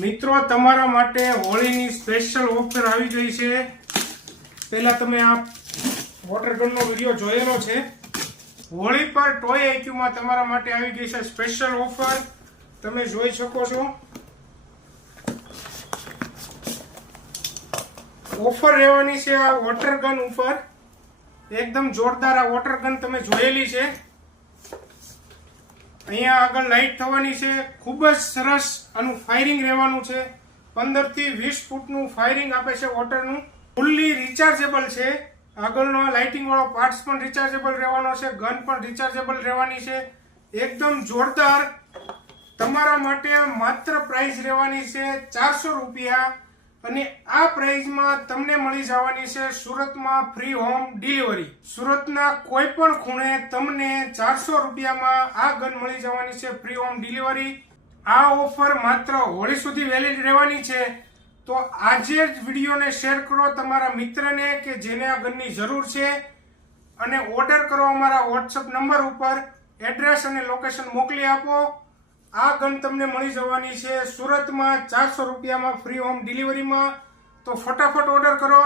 મિત્રો તમારા માટે હોળીની સ્પેશિયલ ઓફર આવી ગઈ છે। પહેલા તમે આ વોટર ગનનો વિડિયો જોયેલો છે। હોળી પર ટોય આઈક્યુમાં તમારા માટે આવી ગઈ છે સ્પેશિયલ ઓફર। તમે જોઈ શકો છો। ઓફર રહેવાની છે આ વોટર ગન ઉપર। એકદમ જોરદાર આ વોટર ગન તમે જોયેલી છે। અહીંયા આગળ લાઈટ થવાની છે। ખૂબ જ સરસ આનું ફાયરિંગ રહેવાનું છે। 15 થી 20 ફૂટનું ફાયરિંગ આપે છે વોટરનું। ફૂલ્લી રિચાર્જેબલ છે। આગળનો લાઇટિંગ વાળો પાર્ટ્સ પણ રિચાર્જેબલ રહેવાનો છે। ગન પણ રિચાર્જેબલ રહેવાની છે। એકદમ જોરદાર તમારા માટે માત્ર પ્રાઇસ રહેવાની છે 400 રૂપિયા। અને આ પ્રાઇસમાં તમને મળી જવાની છે સુરતમાં ફ્રી હોમ ડિલિવરી। સુરતના કોઈ પણ ખૂણે તમને 400 રૂપિયામાં આ ગન મળી જવાની છે ફ્રી હોમ ડિલિવરી। આ ઓફર માત્ર હોળી સુધી વેલિડ રહેવાની છે। તો આજે જ વિડીયોને શેર કરો તમારા મિત્રને કે જેને આ ગનની જરૂર છે અને ઓર્ડર કરો અમારા વોટ્સઅપ નંબર ઉપર। એડ્રેસ અને લોકેશન મોકલી આપો। આ ગન તમને મળી જવાની છે સુરતમાં 400 રૂપિયામાં ફ્રી હોમ ડિલિવરીમાં। તો ફટાફટ ઓર્ડર કરો।